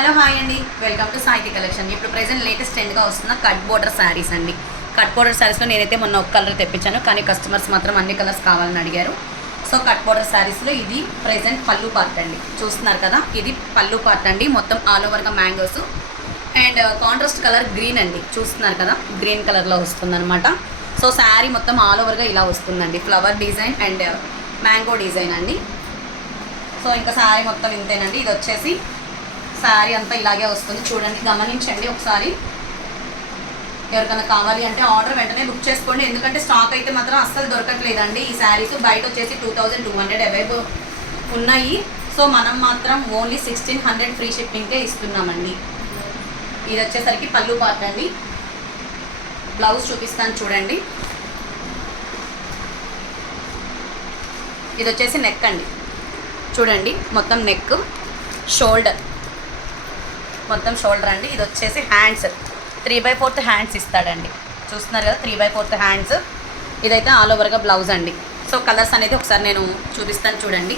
Hello hi అండి, welcome to సాయితి collection. ఇప్పుడు present latest ట్రెండ్గా వస్తున్న కట్ బోర్డర్ శారీస్ అండి. కట్ బోర్డర్ శారీస్లో నేనైతే మొన్న ఒక కలర్ తెప్పించాను, కానీ కస్టమర్స్ మాత్రం అన్ని కలర్స్ కావాలని అడిగారు. సో కట్ బోర్డర్ శారీస్లో ఇది ప్రెజెంట్ పళ్ళు పార్ట్ అండి. చూస్తున్నారు కదా, ఇది పళ్ళు పార్ట్ అండి. మొత్తం ఆల్ ఓవర్గా mangoes and contrast colour green అండి. చూస్తున్నారు కదా, గ్రీన్ కలర్లో వస్తుందన్నమాట. సో శారీ మొత్తం ఆల్ ఓవర్గా ఇలా వస్తుందండి. Flower design and mango design అండి. సో ఇంకా శారీ మొత్తం ఇంతేనండి. ఇది వచ్చేసి శారీ అంతా ఇలాగే వస్తుంది. చూడండి, గమనించండి ఒకసారి. ఎవరికైనా కావాలి అంటే ఆర్డర్ వెంటనే బుక్ చేసుకోండి, ఎందుకంటే స్టాక్ అయితే మాత్రం అస్సలు దొరకట్లేదండి. ఈ శారీస్ బయట వచ్చేసి 2200 అవైలబుల్ ఉన్నాయి. సో మనం మాత్రం ఓన్లీ 1600 ఫ్రీ షిప్పింగ్కే ఇస్తున్నామండి. ఇది వచ్చేసరికి పళ్ళు పార్ట్ అండి. బ్లౌజ్ చూపిస్తాను చూడండి. ఇది వచ్చేసి నెక్ అండి. చూడండి, మొత్తం నెక్, షోల్డర్, మొత్తం షోల్డర్ అండి. ఇది వచ్చేసి హ్యాండ్స్ 3/4 హ్యాండ్స్ ఇస్తాడండి. చూస్తున్నారు కదా, 3/4 హ్యాండ్స్. ఇదైతే ఆల్ ఓవర్గా బ్లౌజ్ అండి. సో కలర్స్ అనేది ఒకసారి నేను చూపిస్తాను చూడండి.